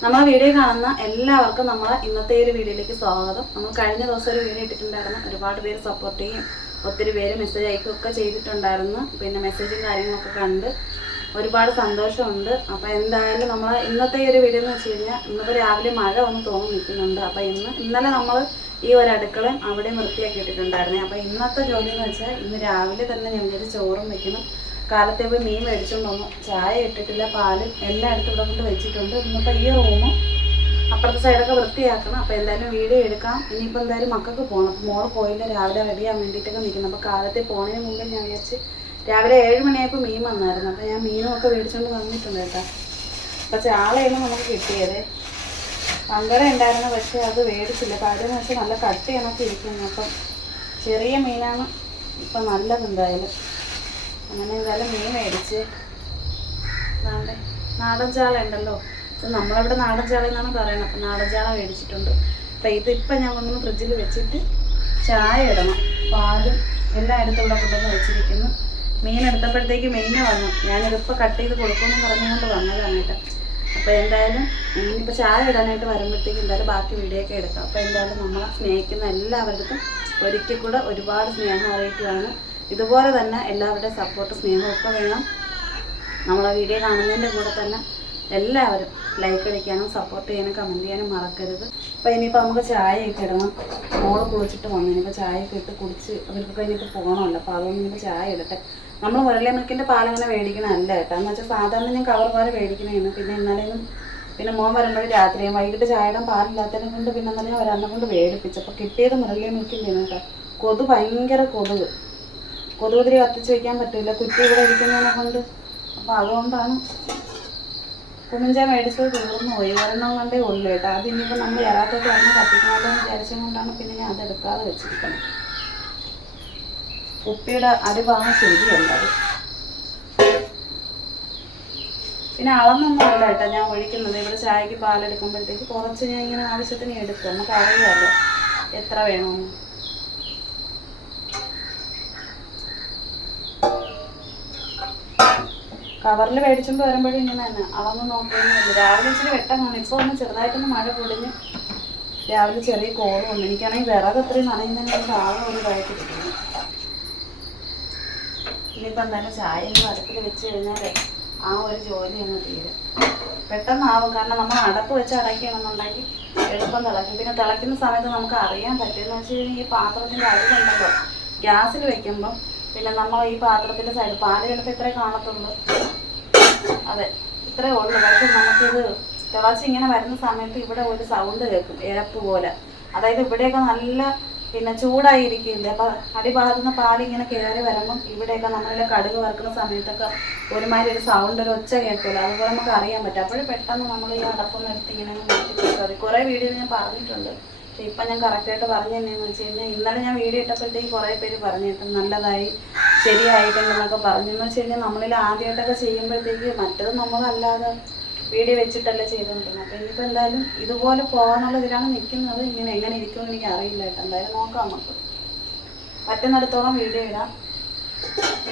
നമ്മളെ വീഡിയോ കാണുന്ന എല്ലാവർക്കും നമ്മളെ ഇന്നത്തെ ഒരു വീഡിയോയിലേക്ക് സ്വാഗതം. നമ്മൾ കഴിഞ്ഞ ദിവസം ഒരു വീഡിയോ ഇട്ടിട്ടുണ്ടായിരുന്നു. ഒരുപാട് പേര് സപ്പോർട്ട് ചെയ്യും, ഒത്തിരി പേര് മെസ്സേജ് അയക്കുകയൊക്കെ ചെയ്തിട്ടുണ്ടായിരുന്നു. പിന്നെ മെസ്സേജും കാര്യങ്ങളൊക്കെ കണ്ട് ഒരുപാട് സന്തോഷമുണ്ട്. അപ്പോൾ എന്തായാലും നമ്മൾ ഇന്നത്തെ ഒരു വീഡിയോ എന്ന് വെച്ച് കഴിഞ്ഞാൽ ഇന്നിപ്പോൾ രാവിലെ മഴ ഒന്ന് തോന്നി നിൽക്കുന്നുണ്ട്. അപ്പോൾ ഇന്നലെ നമ്മൾ ഈ ഒരു അടുക്കളയും അവിടെ വൃത്തിയാക്കി ഇട്ടിട്ടുണ്ടായിരുന്നേ. അപ്പോൾ ഇന്നത്തെ ജോലി എന്ന് വെച്ചാൽ ഇന്ന് രാവിലെ തന്നെ ഞാൻ വിചാരിച്ച് ചോറും വെക്കണം. കാലത്തെ പോയി മീൻ മേടിച്ചുകൊണ്ട് വന്നു. ചായ ഇട്ടിട്ടില്ല, പാലും എല്ലാം എടുത്ത് ഇവിടെ കൊണ്ട് വെച്ചിട്ടുണ്ട്. ഇന്നിപ്പോൾ ഈ റൂമും അപ്പുറത്തെ സൈഡൊക്കെ വൃത്തിയാക്കണം. അപ്പോൾ എന്തായാലും വീഡിയോ എടുക്കാം. ഇനിയിപ്പോൾ എന്തായാലും മക്കൾക്ക് പോകണം. അപ്പോൾ മോള് പോയില്ല, രാവിലെ റെഡിയാൻ വേണ്ടിയിട്ടൊക്കെ നിൽക്കുന്നു. അപ്പോൾ കാലത്തെ പോകുന്നതിന് മുമ്പേ ഞാൻ വിചാരിച്ച് രാവിലെ 7 മണിയായപ്പോൾ മീൻ വന്നായിരുന്നു. അപ്പോൾ ഞാൻ മീനും ഒക്കെ മേടിച്ചുകൊണ്ട് വന്നിട്ടുണ്ട് കേട്ടോ. അപ്പോൾ ചാളയാണ് നമുക്ക് കിട്ടിയത്. പങ്കട ഉണ്ടായിരുന്നു, പക്ഷേ അത് മേടിച്ചില്ല. കാര്യം എന്ന് വെച്ചാൽ നല്ല കട്ടിയാണൊക്കെ ഇരിക്കുന്നത്. അപ്പം ചെറിയ മീനാണ് ഇപ്പം നല്ലത്. എന്തായാലും അങ്ങനെ എന്തായാലും മീൻ മേടിച്ച് നാടൻ ചാള ഉണ്ടല്ലോ, നമ്മളവിടെ നാടൻ ചാള എന്നാണ് പറയുന്നത്. അപ്പം നാടൻ ചാള മേടിച്ചിട്ടുണ്ട്. അപ്പം ഇതിപ്പം ഞാൻ കൊണ്ടുവന്ന് ഫ്രിഡ്ജിൽ വെച്ചിട്ട് ചായ ഇടണം. പാലും എല്ലാം എടുത്തിവിടെ കൊണ്ടുവന്ന് വെച്ചിരിക്കുന്നു. മീൻ എടുത്തപ്പോഴത്തേക്ക് മെയിന് വന്നു. ഞാനിതിപ്പോൾ കട്ട് ചെയ്ത് കൊടുക്കുമെന്ന് പറഞ്ഞുകൊണ്ട് വന്നതാണ് കേട്ടോ. അപ്പോൾ എന്തായാലും ഇനിയിപ്പോൾ ചായ ഇടാനായിട്ട് വരുമ്പോഴത്തേക്ക് എന്തായാലും ബാക്കി വീഡിയോ ഒക്കെ എടുക്കാം. അപ്പോൾ എന്തായാലും നമ്മളെ സ്നേഹിക്കുന്ന എല്ലാവർക്കും ഒരിക്കൽ കൂടെ ഒരുപാട് സ്നേഹം അറിയിക്കുകയാണ്. ഇതുപോലെ തന്നെ എല്ലാവരുടെയും സപ്പോർട്ട് സ്നേഹമൊക്കെ വേണം. നമ്മളെ വീഡിയോ കാണുന്നതിൻ്റെ കൂടെ തന്നെ എല്ലാവരും ലൈക്ക് അടിക്കാനും സപ്പോർട്ട് ചെയ്യാനും കമൻറ്റ് ചെയ്യാനും മറക്കരുത്. അപ്പോൾ ഇനിയിപ്പോൾ നമുക്ക് ചായയൊക്കെ ഇടണം. മോള് കുളിച്ചിട്ട് വന്നു. ഇനിയിപ്പോൾ ചായയൊക്കെ ഇട്ട് കുടിച്ച് അവർക്കൊക്കെ ഇനിയിപ്പോൾ പോകണമല്ലോ. അപ്പോൾ അതുകൊണ്ട് ഇനിയിപ്പോൾ ചായ ഇടട്ടെ. നമ്മൾ മുരളി മിൽക്കിൻ്റെ പാലങ്ങനെ മേടിക്കണമല്ല കേട്ടോ. എന്ന് വെച്ചാൽ സാധാരണ ഞാൻ കവർ പാല് മേടിക്കണേന്ന്. പിന്നെ ഇന്നലെയും പിന്നെ മോൻ വരുമ്പോഴും രാത്രിയും വൈകിട്ട് ചായയുടെ പാലില്ലാത്തതിനെ കൊണ്ട് പിന്നെ ഇന്നലെ ഞാൻ ഒരെണ്ണം കൊണ്ട് മേടിപ്പിച്ചു. അപ്പോൾ കിട്ടിയത് മുരളി മിൽക്കിൻ്റെ കേട്ടോ. ഭയങ്കര കൊതുകുതിരി കത്തിച്ച് വയ്ക്കാൻ പറ്റില്ല, കുറ്റി ഇവിടെ ഇരിക്കുന്നതിനെ കൊണ്ട്. അപ്പോൾ അതുകൊണ്ടാണ് കുമിഞ്ച മേടിച്ചത് തീർന്നു പോയി. ഒരെണ്ണം കൊണ്ടേ ഉള്ളു കേട്ടോ. അത് ഇനിയിപ്പോൾ നമ്മൾ ഇറാത്തൊക്കെ ഒരെണ്ണം കത്തിക്കണമല്ലോ എന്ന് വിചാരിച്ചത് കൊണ്ടാണ് പിന്നെ ഞാൻ അതെടുക്കാതെ വെച്ചിരിക്കണം. കുപ്പിയുടെ അടിഭാഗം ശരിയല്ല അത്. പിന്നെ അളന്നൊന്നും അല്ല കേട്ടോ ഞാൻ ഒഴിക്കുന്നത്. ഇവിടെ ചായക്ക് പാലെടുക്കുമ്പോഴത്തേക്ക് കുറച്ച് ഞാൻ ഇങ്ങനെ ആവശ്യത്തിന് എടുക്കും. നമുക്ക് അറിയാമല്ലോ എത്ര വേണമെന്ന്. കവറിൽ മേടിച്ചുകൊണ്ട് വരുമ്പോഴും ഇങ്ങനെ തന്നെ അളന്ന് നോക്കുകയൊന്നുമില്ല. രാവിലെ ഇച്ചിരി വെട്ടം കാണും. ഇപ്പോൾ ഒന്ന് ചെറുതായിട്ടൊന്ന് മഴ പൊടിഞ്ഞ് രാവിലെ ചെറിയ കോളും ഉണ്ട്. എനിക്കാണെങ്കിൽ വിറക് അത്രയും നനയുന്നതിന് ആകെ ഒരു ഇതായിട്ട് കിട്ടുന്നു. ഇനിയിപ്പോൾ എന്തായാലും ചായ ഒന്ന് അടുപ്പിൽ വെച്ച് കഴിഞ്ഞാൽ ആ ഒരു ജോലി അങ്ങ് തീരും. പെട്ടെന്നാവും. കാരണം നമ്മൾ അടപ്പ് വെച്ച് അടയ്ക്കണമെന്നുണ്ടെങ്കിൽ എളുപ്പം തിളയ്ക്കും. പിന്നെ തിളയ്ക്കുന്ന സമയത്ത് നമുക്ക് അറിയാൻ പറ്റുമെന്ന് വെച്ച് കഴിഞ്ഞാൽ ഈ പാത്രത്തിൻ്റെ അരിവുണ്ടല്ലോ, ഗ്യാസിൽ വെക്കുമ്പം പിന്നെ നമ്മൾ ഈ പാത്രത്തിൻ്റെ സൈഡ് പാല് ചിലപ്പോൾ ഇത്രേ കാണത്തുള്ളൂ. അതെ, ഇത്രേ ഉള്ളൂ. പക്ഷെ നമുക്കിത് തിളച്ച് ഇങ്ങനെ വരുന്ന സമയത്ത് ഇവിടെ ഒരു സൗണ്ട് കേൾക്കും, ഇരപ്പ് പോലെ. അതായത് ഇവിടെയൊക്കെ നല്ല പിന്നെ ചൂടായിരിക്കില്ലേ. അപ്പം അടിഭാഗത്തുനിന്ന് പാലിങ്ങനെ കയറി വരുമ്പം ഇവിടെയൊക്കെ നമ്മളിലെ കടുക് വറുക്കുന്ന സമയത്തൊക്കെ ഒരുമാതിരി ഒരു സൗണ്ട്, ഒരു ഒച്ച കേൾക്കുമല്ലോ. അതുപോലെ നമുക്ക് അറിയാൻ പറ്റും. അപ്പോഴും പെട്ടെന്ന് നമ്മൾ ഈ അടപ്പൊന്നും എടുത്ത് ഇങ്ങനെ മാറ്റി കൊടുത്താൽ മതി. കുറേ വീഡിയോയിൽ ഞാൻ പറഞ്ഞിട്ടുണ്ട്. പക്ഷെ ഇപ്പം ഞാൻ കറക്റ്റായിട്ട് പറഞ്ഞു തന്നെയെന്ന് വെച്ച് കഴിഞ്ഞാൽ ഇന്നലെ ഞാൻ വീഡിയോ ഇട്ടപ്പോഴത്തേക്ക് കുറേ പേര് പറഞ്ഞിട്ട് നല്ലതായി, ശരിയായിട്ടുണ്ടെന്നൊക്കെ പറഞ്ഞെന്ന് വെച്ച് കഴിഞ്ഞാൽ നമ്മളിൽ ആദ്യമായിട്ടൊക്കെ ചെയ്യുമ്പോഴത്തേക്ക് മറ്റത് നമ്മളല്ലാതെ വീഡിയോ വെച്ചിട്ടല്ലേ ചെയ്തുകൊണ്ടിരുന്നത്. അപ്പോൾ ഇനിയിപ്പോൾ എന്തായാലും ഇതുപോലെ പോകാനുള്ള ഇതിലാണ് നിൽക്കുന്നത്. ഇങ്ങനെ എങ്ങനെ ഇരിക്കുമെന്ന് എനിക്ക് അറിയില്ല കേട്ടോ. എന്തായാലും നോക്കാം, നമുക്ക് പറ്റുന്നിടത്തോളം വീഡിയോ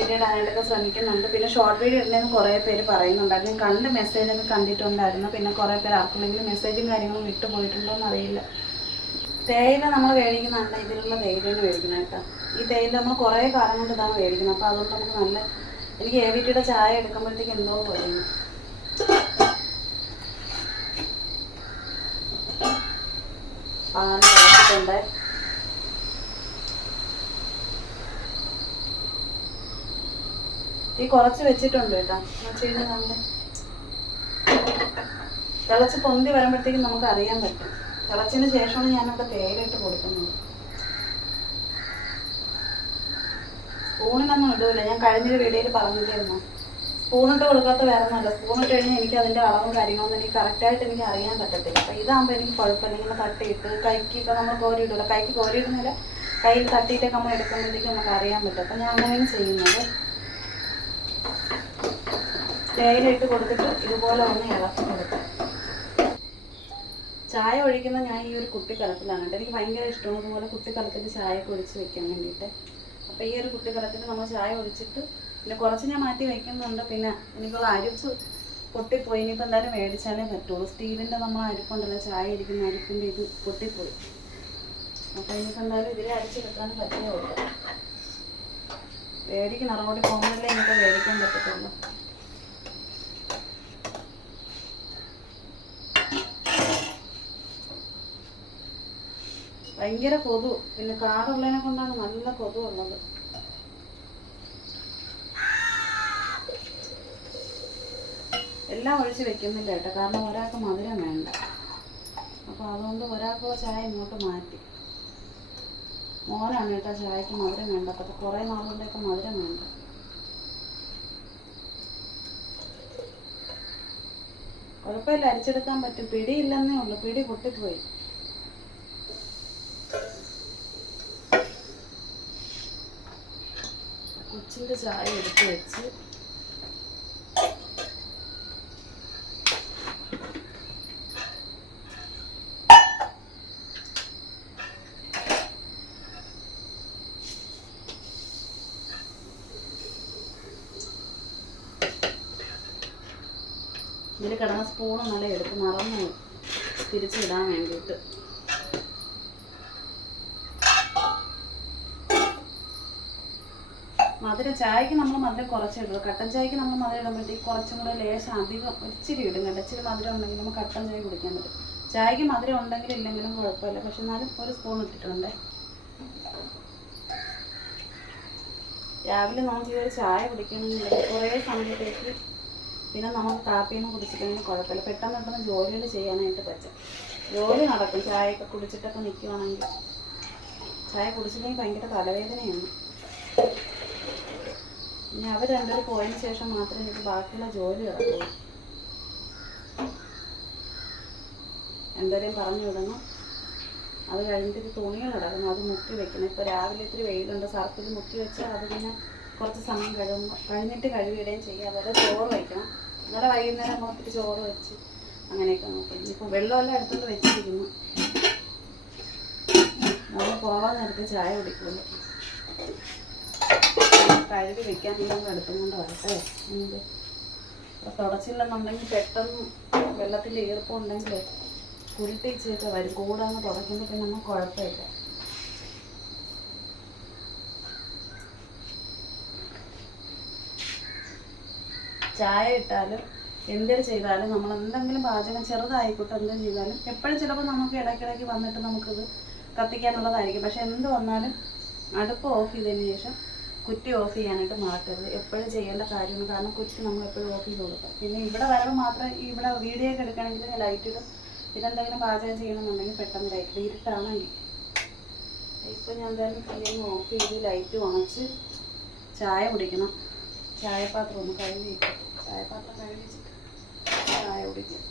ഇടാനായിട്ടൊക്കെ ശ്രമിക്കുന്നുണ്ട്. പിന്നെ ഷോർട്ട് വീഡിയോ ഇടണമെന്ന് കുറേ പേര് പറയുന്നുണ്ടായിരുന്നു. ഞാൻ കണ്ട് മെസ്സേജൊക്കെ കണ്ടിട്ടുണ്ടായിരുന്നു. പിന്നെ കുറേ പേര് ആർക്കുണ്ടെങ്കിലും മെസ്സേജും കാര്യങ്ങളും വിട്ടു പോയിട്ടുണ്ടോയെന്ന് അറിയില്ല. തേയില നമ്മൾ മേടിക്കുന്നുണ്ട്, ഇതിലുള്ള തേയിലാണ് മേടിക്കുന്നത് കേട്ടോ. ഈ തേയില നമ്മൾ കുറേ കാലം കൊണ്ട് ഇതാണ് മേടിക്കുന്നത്. അപ്പോൾ അതുകൊണ്ട് നമുക്ക് നല്ല, എനിക്ക് ഏവിറ്റിയുടെ ചായ എടുക്കുമ്പോഴത്തേക്ക് എന്തോ പോലെയാണ്. പാല് തിളച്ചിട്ടുണ്ട്. ഈ കുറച്ച് വെച്ചിട്ടുണ്ട് കേട്ടോ. എന്ന് വെച്ച് കഴിഞ്ഞാൽ നമ്മൾ തിളച്ച് പൊന്തി വരുമ്പോഴത്തേക്കും നമുക്ക് അറിയാൻ പറ്റും. തിളച്ചതിന് ശേഷമാണ് ഞാനവിടെ തേയില ഇട്ട് കൊടുക്കുന്നത്. സ്പൂണിനൊന്നും ഇടില്ല. ഞാൻ കഴിഞ്ഞൊരു വീഡിയോയിൽ പറഞ്ഞിട്ടായിരുന്നു സ്പൂണിട്ട് കൊടുക്കാത്ത വേറെ ഒന്നുമല്ല. സ്പൂണിട്ട് കഴിഞ്ഞാൽ എനിക്ക് അതിൻ്റെ അളവും കാര്യങ്ങളൊന്നും എനിക്ക് കറക്റ്റായിട്ട് എനിക്ക് അറിയാൻ പറ്റത്തില്ല. അപ്പോൾ ഇതാകുമ്പോൾ എനിക്ക് കുഴപ്പമില്ല. ഇങ്ങനെ തട്ടിയിട്ട് കൈക്ക് ഇപ്പം നമ്മൾ കോരിയിടില്ല, കൈക്ക് കോരിയിടുന്നില്ല, കയ്യിൽ തട്ടിയിട്ടൊക്കെ നമ്മൾ എടുക്കുമ്പോഴത്തേക്ക് നമുക്ക് അറിയാൻ പറ്റും. അപ്പം ഞാൻ അങ്ങനെയാണ് ചെയ്യുന്നത്. തേയില ഇട്ട് കൊടുത്തിട്ട് ഇതുപോലെ ഒന്ന് ഇളക്കി കൊടുക്കും. ചായ ഒഴിക്കുന്ന ഞാൻ ഈ ഒരു കുട്ടിക്കലത്തിലാണ് കേട്ടോ. എനിക്ക് ഭയങ്കര ഇഷ്ടമാണ് ഇതുപോലെ കുട്ടിക്കലത്തിൽ ചായ ഒഴിച്ച് വെക്കാൻ വേണ്ടിയിട്ട്. അപ്പോൾ ഈ ഒരു കുട്ടിക്കലത്തിൽ നമ്മൾ ചായ ഒഴിച്ചിട്ട് പിന്നെ കുറച്ച് ഞാൻ മാറ്റി വയ്ക്കുന്നുണ്ട്. പിന്നെ എനിക്കുള്ള അരിപ്പ് പൊട്ടിപ്പോയി. ഇനിയിപ്പോൾ എന്തായാലും മേടിച്ചാലേ പറ്റുള്ളൂ. സ്റ്റീലിൻ്റെ നമ്മൾ അരിപ്പുണ്ടല്ലോ, ചായ ഇരിക്കുന്ന അരിപ്പിൻ്റെ ഇത് പൊട്ടിപ്പോയി. അപ്പോൾ ഇനിയിപ്പോൾ എന്തായാലും ഇതിൽ അരച്ചെടുക്കാനും പറ്റുകയുള്ളൂ. മേടിക്കണം, റോഡിൽ പോകുമ്പോഴല്ലേ ഇനിയിപ്പോൾ മേടിക്കാൻ പറ്റത്തുള്ളൂ. ഭയങ്കര കൊതു, പിന്നെ കാടുള്ളതിനെ കൊണ്ടാണ് നല്ല കൊതു ഉള്ളത്. എല്ലാം ഒഴിച്ച് വെക്കുന്നില്ല കേട്ടോ, കാരണം ഒരാൾക്ക് മധുരം വേണ്ട. അപ്പോൾ അതുകൊണ്ട് ഒരാൾക്കുള്ള ചായ ഇങ്ങോട്ട് മാറ്റി. മോനാണ് കേട്ടോ ചായക്ക് മധുരം വേണ്ട. അപ്പോൾ കുറേ നാളുകൊണ്ടൊക്കെ മധുരം വേണ്ട. കുഴപ്പമില്ല, അരിച്ചെടുക്കാൻ പറ്റും. പിടിയില്ലെന്നേ ഉള്ളൂ, പിടി പൊട്ടിപ്പോയി. കൊച്ചിൻ്റെ ചായ എടുത്ത് വെച്ച് ഇതിൽ കിടന്ന സ്പൂണ് നല്ല എടുത്ത് മറന്നു തിരിച്ചിടാൻ വേണ്ടിയിട്ട്. മധുരം ചായക്ക് നമ്മൾ മധുരം കുറച്ചിടുള്ളൂ. കട്ടൻ ചായക്ക് നമ്മൾ മധുരം ഇടുമ്പോഴത്തേക്ക് കുറച്ചും കൂടെ ലേശം അധികം ഇച്ചിരി ഇടും കേട്ടോ. ഇച്ചിരി മധുരം ഉണ്ടെങ്കിൽ നമുക്ക് കട്ടൻ ചായ കുടിക്കാൻ പറ്റും. ചായക്ക് മധുരം ഉണ്ടെങ്കിലും ഇല്ലെങ്കിലും കുഴപ്പമില്ല. പക്ഷെ എന്നാലും ഒരു സ്പൂൺ ഇട്ടിട്ടുണ്ട്. രാവിലെ നമുക്ക് ഈ ഒരു ചായ കുടിക്കണമെന്നുണ്ടെങ്കിൽ കുറേ സമയത്തേക്ക് പിന്നെ നമുക്ക് കാപ്പിയൊന്നും കുടിച്ചിട്ടുണ്ടെങ്കിൽ കുഴപ്പമില്ല. പെട്ടെന്ന് ജോലികൾ ചെയ്യാനായിട്ട് പറ്റും. ജോലി നടക്കും. ചായയൊക്കെ കുടിച്ചിട്ടൊക്കെ നിൽക്കുകയാണെങ്കിൽ. ചായ കുടിച്ചില്ലെങ്കിൽ ഭയങ്കര തലവേദനയാണ്. ഇനി അവർ രണ്ടുപേരും പോയതിന് ശേഷം മാത്രമേ എനിക്ക് ബാക്കിയുള്ള ജോലി നടക്കുള്ളൂ. രണ്ടുപേരെയും പറഞ്ഞു വിടണം. അത് കഴിഞ്ഞിട്ട് തുണികൾ കിടക്കണം, അത് മുക്കി വെക്കണം. ഇപ്പോൾ രാവിലെ ഇത്തിരി വെയിലുണ്ട്, സർപ്പിൽ മുക്കി വെച്ചാൽ അത് പിന്നെ കുറച്ച് സമയം കഴിഞ്ഞിട്ട് കഴുകിയിടുകയും ചെയ്യുക. അതുപോലെ ചോറ് വയ്ക്കണം. ഇന്നലെ വൈകുന്നേരം നോക്കിയിട്ട് ചോറ് വെച്ച് അങ്ങനെയൊക്കെ നോക്കും. ഇനിയിപ്പോൾ വെള്ളമെല്ലാം എടുത്തുകൊണ്ട് വെച്ചിരിക്കുന്നു. നമ്മൾ പോകാൻ നേരത്തെ ചായ കുടിക്കുള്ളൂ. കഴുകി വെക്കാൻ നിങ്ങൾ എടുത്തും കൊണ്ട് വരട്ടെ. തുടച്ചില്ലെന്നുണ്ടെങ്കിൽ പെട്ടെന്ന് വെള്ളത്തിൽ ഈർപ്പമുണ്ടെങ്കിൽ കുരുട്ടിച്ചൊക്കെ വരും. കൂടാന്ന് തുടയ്ക്കുമ്പോൾ പിന്നെ നമുക്ക് കുഴപ്പമില്ല. ചായ ഇട്ടാലും എന്തൊരു ചെയ്താലും നമ്മൾ എന്തെങ്കിലും പാചകം ചെറുതായിക്കോട്ടെ എന്തും ചെയ്താലും എപ്പോഴും ചിലപ്പോൾ നമുക്ക് ഇടയ്ക്കിടയ്ക്ക് വന്നിട്ട് നമുക്കിത് കത്തിക്കാനുള്ളതായിരിക്കും. പക്ഷെ എന്ത് വന്നാലും അടുപ്പ് ഓഫ് ചെയ്തതിന് ശേഷം കുറ്റി ഓഫ് ചെയ്യാനായിട്ട് മറക്കരുത്. എപ്പോഴും ചെയ്യേണ്ട കാര്യമാണ്. കാരണം കുറ്റി നമ്മൾ എപ്പോഴും ഓഫ് ചെയ്ത് കൊടുക്കാം. പിന്നെ ഇവിടെ വരുമ്പോൾ മാത്രം ഇവിടെ വീഡിയോ ഒക്കെ എടുക്കുകയാണെങ്കിൽ ലൈറ്റ് ഇടും. പിന്നെ എന്തെങ്കിലും പാചകം ചെയ്യണമെന്നുണ്ടെങ്കിൽ പെട്ടെന്ന് ലൈറ്റ് ഇരുട്ടാണെങ്കിൽ. ഇപ്പം ഞാൻ എന്തായാലും ഫ്ലെയിം ഓഫ് ചെയ്ത് ലൈറ്റ് വാങ്ങിച്ച് ചായ കുടിക്കണം. ചായപാത്രം ഒന്ന് കഴുകി വയ്ക്കും. ചായപാത്രം കഴുകിച്ചിട്ട് ചായ കുടിക്കും.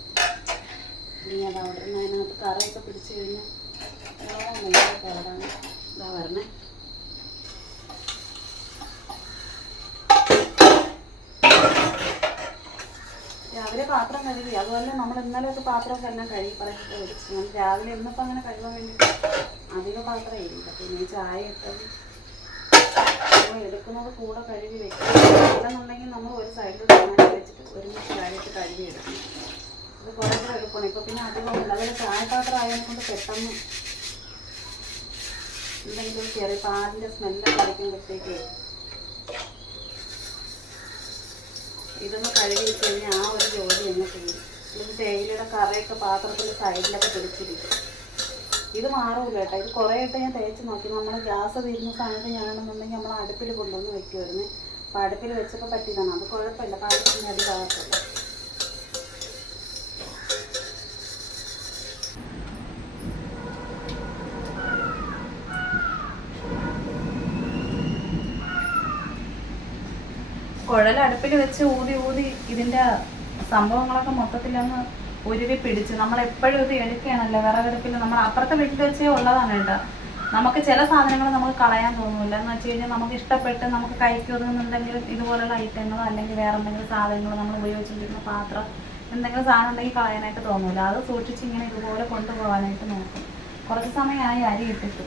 ഇനി അത് അവിടെ നിന്ന് അതിനകത്ത് കറിയൊക്കെ പിടിച്ച് കഴിഞ്ഞാൽ ഭയങ്കര പാടാണ്. ഇതാ വരണേ. രാവിലെ പാത്രം കഴുകി. അതുപോലെ നമ്മൾ ഇന്നലെയൊക്കെ പാത്രമൊക്കെ എല്ലാം കഴുകി പറയൊക്കെ വെച്ചു. രാവിലെ ഇന്നിപ്പോൾ അങ്ങനെ കഴുകാൻ വേണ്ടിയിട്ട് അധികം പാത്രം ഇല്ല. പിന്നെ ചായ ഇട്ടത് എടുക്കുന്നത് കൂടെ കഴുകി വെക്കും. അല്ലെന്നുണ്ടെങ്കിൽ നമ്മൾ ഒരു സൈഡിലോട്ട് അങ്ങനെ വെച്ചിട്ട് ഒരുമിച്ച് ചായയിട്ട് കഴുകി എടുക്കും. അത് കുറേ കൂടെ എളുപ്പമാണ്. ഇപ്പോൾ പിന്നെ അധികമില്ല. അതുപോലെ ചായപാത്രം ആയതുകൊണ്ട് പെട്ടെന്ന് എന്തെങ്കിലും ചെറിയ പാലിൻ്റെ സ്മെല്ലൊക്കെ അടിക്കുമ്പോഴത്തേക്ക് ഇതൊന്ന് കഴുകി വെച്ച് കഴിഞ്ഞാൽ ആ ഒരു ജോലി തന്നെ ചെയ്യും. ഇത് തേയിലയുടെ കറയൊക്കെ പാത്രത്തിൽ സൈഡിലൊക്കെ പിടിച്ചിരിക്കും. ഇത് മാറൂല കേട്ടോ. ഇത് കുറേ ആയിട്ട് ഞാൻ തേച്ച് നോക്കി. നമ്മൾ ഗ്യാസ് തീരുന്ന സമയത്ത് ഞാനെന്നുണ്ടെങ്കിൽ നമ്മൾ അടുപ്പിൽ കൊണ്ടുവന്ന് വെക്കുമായിരുന്നു. അപ്പോൾ അടുപ്പിൽ വെച്ചപ്പോൾ പറ്റിയതാണ്. അത് കുഴപ്പമില്ല, പാത്രത്തിന് അധികമാകത്തില്ല. കുഴൽ അടുപ്പിൽ വെച്ച് ഊതി ഇതിൻ്റെ സംഭവങ്ങളൊക്കെ മൊത്തത്തിലൊന്ന് ഉരുവി പിടിച്ച് നമ്മളെപ്പോഴും ഇത് എടുക്കുകയാണല്ലോ വിറകടുപ്പിൽ. നമ്മൾ അപ്പുറത്തെ വീട്ടിൽ വെച്ചേ ഉള്ളതാണ് കേട്ടോ. നമുക്ക് ചില സാധനങ്ങൾ നമുക്ക് കളയാൻ തോന്നില്ല. എന്ന് വെച്ച് കഴിഞ്ഞാൽ നമുക്ക് ഇഷ്ടപ്പെട്ട് നമുക്ക് കഴിക്കുന്നുണ്ടെങ്കിലും ഇതുപോലുള്ള ഐറ്റങ്ങളോ അല്ലെങ്കിൽ വേറെ എന്തെങ്കിലും സാധനങ്ങളോ നമ്മൾ ഉപയോഗിച്ചിരിക്കുന്ന പാത്രം എന്തെങ്കിലും സാധനം ഉണ്ടെങ്കിൽ കളയാനായിട്ട് തോന്നില്ല. അത് സൂക്ഷിച്ച് ഇങ്ങനെ ഇതുപോലെ കൊണ്ടുപോകാനായിട്ട് നോക്കും. കുറച്ച് സമയമായി അരി ഇട്ടിട്ട്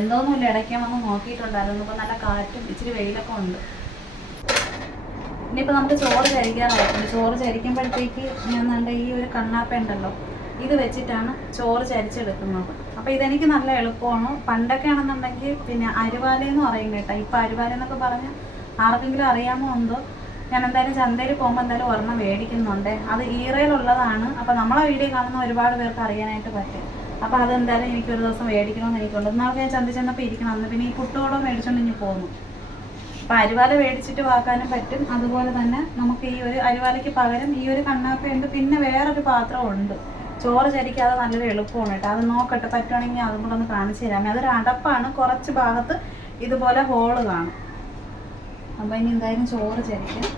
എന്തോന്നുമില്ല. ഇടയ്ക്ക് വന്ന് നോക്കിയിട്ടുണ്ടായിരുന്നു. ഇപ്പോൾ നല്ല കാറ്റും ഇച്ചിരി വെയിലൊക്കെ ഉണ്ട്. ഇനിയിപ്പോൾ നമുക്ക് ചോറ് ചരിക്കാറായിട്ടുണ്ട്. ചോറ് ചരിക്കുമ്പോഴത്തേക്ക് ഞാൻ കണ്ട ഈ ഒരു കണ്ണാപ്പ ഉണ്ടല്ലോ, ഇത് വെച്ചിട്ടാണ് ചോറ് ചരിച്ചെടുക്കുന്നത്. അപ്പോൾ ഇതെനിക്ക് നല്ല എളുപ്പമാണ്. പണ്ടൊക്കെ ആണെന്നുണ്ടെങ്കിൽ പിന്നെ അരുവാലയെന്ന് പറയും കേട്ടോ. ഇപ്പോൾ അരുവാലെന്നൊക്കെ പറഞ്ഞാൽ ആർക്കെങ്കിലും അറിയാമോ എന്തോ. ഞാൻ എന്തായാലും ചന്തയിൽ പോകുമ്പോൾ എന്തായാലും ഒരെണ്ണം മേടിക്കുന്നുണ്ട്. അത് ഈറയിലുള്ളതാണ്. അപ്പോൾ നമ്മളെ വീഡിയോ കാണുന്ന ഒരുപാട് പേർക്ക് അറിയാനായിട്ട് പറ്റും. അപ്പോൾ അതെന്തായാലും എനിക്കൊരു ദിവസം മേടിക്കണമെന്ന് എനിക്കുണ്ട്. എന്നാൾക്ക് ഞാൻ ചന്ത ചെന്നപ്പോൾ ഇരിക്കണം. അന്ന് പിന്നെ ഈ കുട്ടുകൂടം മേടിച്ചുകൊണ്ട് ഇനി പോകുന്നു. അപ്പോൾ അരുവാല മേടിച്ചിട്ട് വാക്കാനും പറ്റും. അതുപോലെ തന്നെ നമുക്ക് ഈ ഒരു അരുവാലയ്ക്ക് പകരം ഈ ഒരു കണ്ണാപ്പയുണ്ട്. പിന്നെ വേറൊരു പാത്രമുണ്ട് ചോറ് ചരിക്കാതെ നല്ലൊരു എളുപ്പമാണ് കേട്ടോ. അത് നോക്കട്ടെ, പറ്റുവാണെങ്കിൽ അതും കൂടെ ഒന്ന് കാണിച്ചു തരാമേ. അതൊരു അടപ്പാണ്, കുറച്ച് ഭാഗത്ത് ഇതുപോലെ ഹോള് കാണും. അപ്പോൾ ഇനി എന്തായാലും ചോറ് ചരിക്കാം.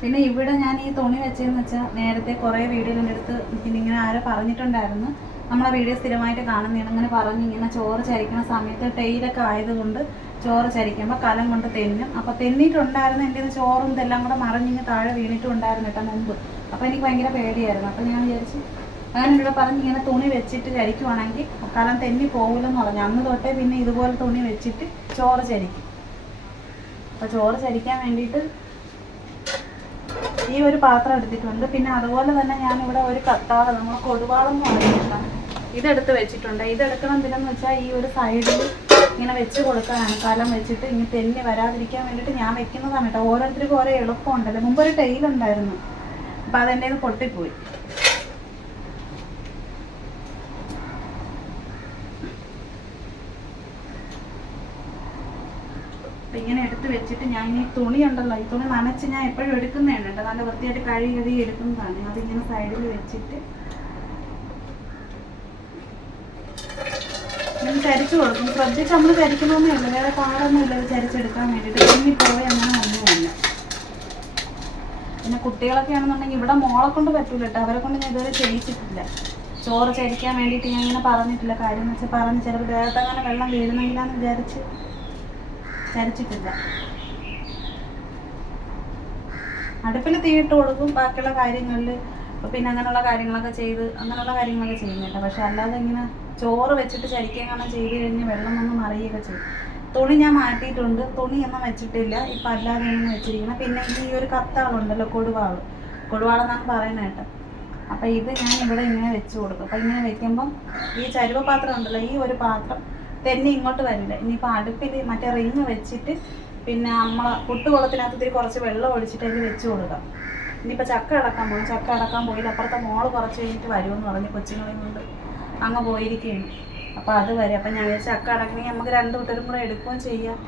പിന്നെ ഇവിടെ ഞാൻ ഈ തുണി വെച്ചതെന്ന് വെച്ചാൽ നേരത്തെ കുറേ വീഡിയോയിൻ്റെ അടുത്ത് പിന്നെ ഇങ്ങനെ ആരോ പറഞ്ഞിട്ടുണ്ടായിരുന്നു, നമ്മളെ വീഡിയോ സ്ഥിരമായിട്ട് കാണുന്നതാണ്. ഇങ്ങനെ പറഞ്ഞ് ഇങ്ങനെ ചോറ് ചരിക്കുന്ന സമയത്ത് ടൈലൊക്കെ ആയതുകൊണ്ട് ചോറ് ചരിക്കുമ്പോൾ കലം കൊണ്ട് തെന്നും. അപ്പോൾ തെന്നിയിട്ടുണ്ടായിരുന്നു. എൻ്റെ ചോറും ഇതെല്ലാം കൂടെ മറിഞ്ഞിങ്ങനെ താഴെ വീണിട്ടും ഉണ്ടായിരുന്നു കേട്ടോ മുമ്പ്. അപ്പോൾ എനിക്ക് ഭയങ്കര പേടിയായിരുന്നു. അപ്പോൾ ഞാൻ വിചാരിച്ചു അങ്ങനെ ഇവിടെ പറഞ്ഞ് ഇങ്ങനെ തുണി വെച്ചിട്ട് ചരിക്കുവാണെങ്കിൽ കലം തെന്നി പോകില്ലെന്ന് പറഞ്ഞു. അന്ന് തൊട്ടേ പിന്നെ ഇതുപോലെ തുണി വെച്ചിട്ട് ചോറ് ചരിക്കും. അപ്പോൾ ചോറ് ചരിക്കാൻ വേണ്ടിയിട്ട് ഈ ഒരു പാത്രം എടുത്തിട്ടുണ്ട്. പിന്നെ അതുപോലെ തന്നെ ഞാനിവിടെ ഒരു കത്താള്, നമ്മൾ കൊടുവാളെന്ന് പറയുന്നത്, ഇതെടുത്ത് വെച്ചിട്ടുണ്ട്. ഇതെടുക്കണം എന്തിനെന്ന് വെച്ചാൽ ഈ ഒരു സൈഡിൽ ഇങ്ങനെ വെച്ച് കൊടുക്കാനാണ്. കലം വെച്ചിട്ട് ഇങ്ങനെ തെന്നി വരാതിരിക്കാൻ വേണ്ടിയിട്ട് ഞാൻ വെക്കുന്നതാണ് കേട്ടോ. ഓരോരുത്തർക്കും ഓരോ എളുപ്പമുണ്ടല്ലോ. മുമ്പ് ഒരു ടൈലുണ്ടായിരുന്നു, അപ്പം അതെൻ്റെ ഇത് പൊട്ടിപ്പോയി. അപ്പം ഇങ്ങനെ എടുത്ത് വെച്ചിട്ട് ഞാൻ ഈ തുണി ഉണ്ടല്ലോ, ഈ തുണി നനച്ച് ഞാൻ എപ്പോഴും എടുക്കുന്നതാണ് കേട്ടോ. നല്ല വൃത്തിയായിട്ട് കഴുകി എടുക്കുന്നതാണ്. അതിങ്ങനെ സൈഡിൽ വെച്ചിട്ട് ഇങ്ങനെ ചരിച്ചു കൊടുക്കും. ശ്രദ്ധിച്ച് നമ്മൾ ചരിക്കണമെന്നേ ഉള്ളൂ, വേറെ പാടൊന്നുമില്ല ഇത് ചരിച്ചെടുക്കാൻ വേണ്ടിയിട്ട്. തെന്നിപ്പോയി അങ്ങനെ ഒന്നുമില്ല. പിന്നെ കുട്ടികളൊക്കെ ആണെന്നുണ്ടെങ്കിൽ ഇവിടെ മോളെ കൊണ്ട് പറ്റൂല കേട്ടോ. അവരെ കൊണ്ട് ഞാൻ ഇതുവരെ ചെയ്യിച്ചിട്ടില്ല. ചോറ് ചരിക്കാൻ വേണ്ടിയിട്ട് ഞാൻ ഇങ്ങനെ പറഞ്ഞിട്ടില്ല. കാര്യം എന്ന് വെച്ചാൽ പറഞ്ഞ് ചിലപ്പോൾ ദേഹത്തങ്ങനെ വെള്ളം വീഴുന്നെങ്കിലാന്ന് വിചാരിച്ച് ചരിച്ചിട്ടില്ല. അടുപ്പിൽ തീയിട്ട് കൊടുക്കും ബാക്കിയുള്ള കാര്യങ്ങളിൽ. പിന്നെ അങ്ങനെയുള്ള കാര്യങ്ങളൊക്കെ ചെയ്യും കേട്ടോ. പക്ഷെ അല്ലാതെ ഇങ്ങനെ ചോറ് വെച്ചിട്ട് ചരിക്കാൻ ചെയ്ത് കഴിഞ്ഞ് വെള്ളം ഒന്നും മറിയുകയൊക്കെ ചെയ്യും. തുണി ഞാൻ മാറ്റിയിട്ടുണ്ട്, തുണിയൊന്നും വെച്ചിട്ടില്ല. ഇപ്പം അല്ലാതെ ഒന്നും വെച്ചിരിക്കണം. പിന്നെ ഈ ഒരു കത്താളുണ്ടല്ലോ, കൊടുവാളെന്നാണ് പറയുന്നത് കേട്ടോ. അപ്പം ഇത് ഞാൻ ഇവിടെ ഇങ്ങനെ വെച്ച് കൊടുക്കും. അപ്പം ഇങ്ങനെ വെക്കുമ്പം ഈ ചരുവ പാത്രം ഉണ്ടല്ലോ, ഈ ഒരു പാത്രം തെന്നി ഇങ്ങോട്ട് വരില്ല. ഇനിയിപ്പോൾ അടുപ്പിൽ മറ്റേ റിങ് വെച്ചിട്ട് പിന്നെ നമ്മളെ പുട്ടുകുളത്തിനകത്ത് ഇത്തിരി കുറച്ച് വെള്ളം ഒഴിച്ചിട്ട് അതിൽ വെച്ച് കൊടുക്കാം. ഇനിയിപ്പോൾ ചക്ക അടക്കാൻ പോയില്ല. അപ്പുറത്തെ മോള് കുറച്ച് കഴിഞ്ഞിട്ട് വരുമെന്ന് പറഞ്ഞ് കൊച്ചുങ്ങളെയും കൊണ്ട് അങ്ങ് പോയിരിക്കുകയാണ്. അപ്പോൾ അത് വരെ. അപ്പം ഞാൻ ചക്ക അടക്കണമെങ്കിൽ നമുക്ക് രണ്ട് കൂട്ടരും കൂടെ എടുക്കുകയും ചെയ്യാം.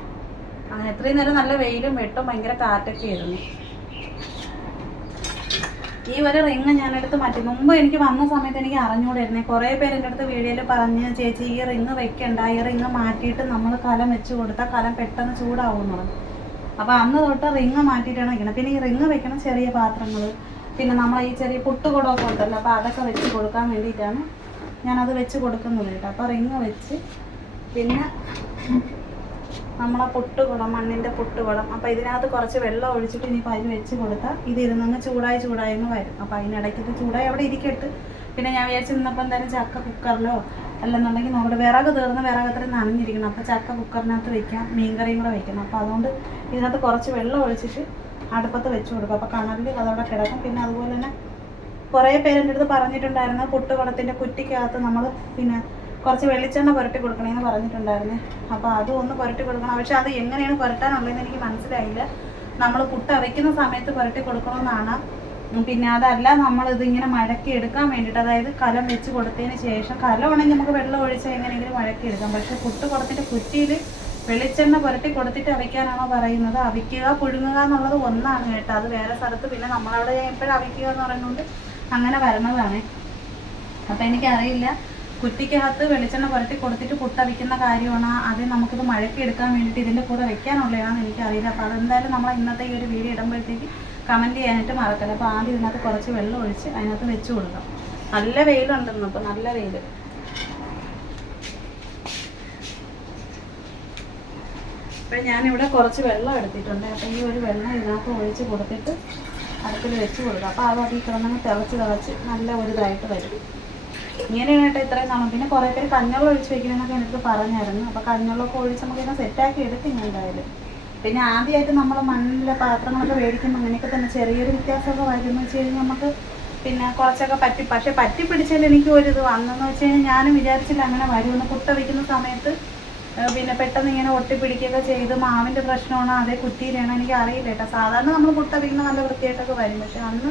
അങ്ങനെ എത്രയും നേരം നല്ല വെയിലും വെട്ടും ഭയങ്കര കാറ്റൊക്കെ ആയിരുന്നു. ഈ ഒരു റിങ് ഞാനെടുത്ത് മാറ്റി. മുമ്പ് എനിക്ക് വന്ന സമയത്ത് എനിക്ക് അറിഞ്ഞുകൂടായിരുന്നേ. കുറേ പേര് എൻ്റെ അടുത്ത് വീഡിയോയിൽ പറഞ്ഞ് ചേച്ചി ഈ റിങ് വെക്കണ്ട, ഈ റിങ് മാറ്റിയിട്ട് നമ്മൾ കലം വെച്ച് കൊടുത്താൽ കലം പെട്ടെന്ന് ചൂടാവും എന്ന് പറഞ്ഞു. അപ്പോൾ അന്ന് തൊട്ട് റിങ് മാറ്റിയിട്ടാണ് വെക്കണം. പിന്നെ ഈ റിങ് വെക്കണം ചെറിയ പാത്രങ്ങൾ, പിന്നെ നമ്മൾ ഈ ചെറിയ പുട്ടുകുടമൊക്കെ ഉണ്ടല്ലോ, അപ്പോൾ അതൊക്കെ വെച്ച് കൊടുക്കാൻ വേണ്ടിയിട്ടാണ് ഞാനത് വെച്ച് കൊടുക്കുന്നത് കേട്ടോ. അപ്പോൾ റിങ് വെച്ച് പിന്നെ നമ്മളെ പുട്ടുകുടം, മണ്ണിൻ്റെ പുട്ടുകുടം. അപ്പോൾ ഇതിനകത്ത് കുറച്ച് വെള്ളം ഒഴിച്ചിട്ട് ഇനിയിപ്പോൾ അതിന് വെച്ച് കൊടുത്താൽ ഇത് ഇരുന്നങ്ങ് ചൂടായി അങ്ങ് വരും. അപ്പോൾ അതിനിടയ്ക്ക് ചൂടായി അവിടെ ഇരിക്കട്ട്. പിന്നെ ഞാൻ വിചാരിച്ച് നിന്നപ്പോൾ എന്തായാലും ചക്ക കുക്കറിലോ അല്ലെന്നുണ്ടെങ്കിൽ നമ്മുടെ വിറക് വിറക് അത്രയും നനഞ്ഞിരിക്കണം. അപ്പോൾ ചക്ക കുക്കറിനകത്ത് വെക്കാം, മീൻകറിയും കൂടെ വെക്കണം. അപ്പോൾ അതുകൊണ്ട് ഇതിനകത്ത് കുറച്ച് വെള്ളം ഒഴിച്ചിട്ട് അടുപ്പത്ത് വെച്ച് കൊടുക്കും. അപ്പോൾ കണലിൽ അതവിടെ കിടക്കും. പിന്നെ അതുപോലെ തന്നെ കുറേ പേരെൻ്റെ അടുത്ത് പറഞ്ഞിട്ടുണ്ടായിരുന്നു പുട്ടുകുടത്തിൻ്റെ കുറ്റിക്കകത്ത് നമ്മൾ പിന്നെ കുറച്ച് വെളിച്ചെണ്ണ പുരട്ടി കൊടുക്കണമെന്ന് പറഞ്ഞിട്ടുണ്ടായിരുന്നു. അപ്പോൾ അതും ഒന്ന് പുരട്ടി കൊടുക്കണം. പക്ഷെ അത് എങ്ങനെയാണ് പുരട്ടാനുള്ളതെന്ന് എനിക്ക് മനസ്സിലായില്ല. നമ്മൾ പുട്ട് അരയ്ക്കുന്ന സമയത്ത് പുരട്ടി കൊടുക്കണമെന്നാണ്. പിന്നെ അതല്ല നമ്മളിതിങ്ങനെ മഴക്കി എടുക്കാൻ വേണ്ടിയിട്ട്, അതായത് കലം വെച്ച് കൊടുത്തതിന് ശേഷം, കലമാണെങ്കിൽ നമുക്ക് വെള്ളം ഒഴിച്ച് എങ്ങനെയെങ്കിലും മഴക്കി എടുക്കാം. പക്ഷേ പുട്ടുകുടത്തിൻ്റെ കുറ്റിയിൽ വെളിച്ചെണ്ണ പുരട്ടി കൊടുത്തിട്ട് അവിക്കാനാണോ പറയുന്നത്? അവിക്കുക പുഴുങ്ങുക എന്നുള്ളത് ഒന്നാണ് കേട്ടോ. അത് വേറെ സ്ഥലത്ത് പിന്നെ നമ്മളവിടെ എപ്പോഴും അവിക്കുക എന്ന് പറയുന്നത് അങ്ങനെ വരണതാണ്. അപ്പം എനിക്കറിയില്ല കുറ്റിക്കകത്ത് വെളിച്ചെണ്ണ പുരട്ടി കൊടുത്തിട്ട് പുട്ടവിക്കുന്ന കാര്യമാണ് അത് നമുക്കിത് മഴക്കി എടുക്കാൻ വേണ്ടിയിട്ട് ഇതിൻ്റെ കൂടെ വെക്കാനുള്ളതാണെന്ന് എനിക്കറിയില്ല. അപ്പോൾ അതെന്തായാലും നമ്മൾ ഇന്നത്തെ ഈ ഒരു വീഡിയോ ഇടുമ്പോഴത്തേക്ക് കമൻറ്റ് ചെയ്യാനായിട്ട് മറക്കല്ല. അപ്പോൾ ആദ്യം ഇതിനകത്ത് കുറച്ച് വെള്ളം ഒഴിച്ച് അതിനകത്ത് വെച്ച് കൊടുക്കാം. നല്ല വെയിലുണ്ടെന്ന്, അപ്പോൾ നല്ല വെയിൽ. അപ്പോൾ ഞാനിവിടെ കുറച്ച് വെള്ളം എടുത്തിട്ടുണ്ട്. അപ്പോൾ ഈ ഒരു വെള്ളം ഇതിനകത്ത് ഒഴിച്ച് കൊടുത്തിട്ട് അടുപ്പിൽ വെച്ച് കൊടുക്കാം. അപ്പോൾ അത് അതിൽ കിടന്നങ്ങ് തിളച്ച് നല്ല ഒരു ഇതായിട്ട് വരും. ഇങ്ങനെയാണ് കേട്ടോ ഇത്രയും നാളും. പിന്നെ കുറേ പേര് കഞ്ഞവെള്ളം ഒഴിച്ച് വെക്കണമെന്നൊക്കെ എനിക്ക് പറഞ്ഞായിരുന്നു. അപ്പോൾ കഞ്ഞവെള്ളമൊക്കെ ഒഴിച്ച് നമുക്കിങ്ങനെ സെറ്റാക്കി എടുക്കും ഞാൻ എന്തായാലും. പിന്നെ ആദ്യമായിട്ട് നമ്മൾ മണ്ണിലെ പാത്രങ്ങളൊക്കെ മേടിക്കുമ്പോൾ അങ്ങനെയൊക്കെ തന്നെ ചെറിയൊരു വ്യത്യാസമൊക്കെ വരുമെന്ന് വെച്ച് കഴിഞ്ഞാൽ നമുക്ക് പിന്നെ കുറച്ചൊക്കെ പക്ഷെ പറ്റി പിടിച്ചാൽ എനിക്ക് ഒരു ഇത് വന്നെന്ന് വെച്ച് കഴിഞ്ഞാൽ ഞാനും വിചാരിച്ചില്ല അങ്ങനെ വരുമെന്ന്. കുട്ട വയ്ക്കുന്ന സമയത്ത് പിന്നെ പെട്ടെന്ന് ഇങ്ങനെ ഒട്ടിപ്പിടിക്കുകയൊക്കെ ചെയ്ത് മാവിൻ്റെ പ്രശ്നമാണോ അതേ കുറ്റിയിലാണോ എനിക്ക് അറിയില്ല കേട്ടോ. സാധാരണ നമ്മൾ കുട്ട വയ്ക്കുന്ന നല്ല വൃത്തിയായിട്ടൊക്കെ വരും, പക്ഷെ അന്ന്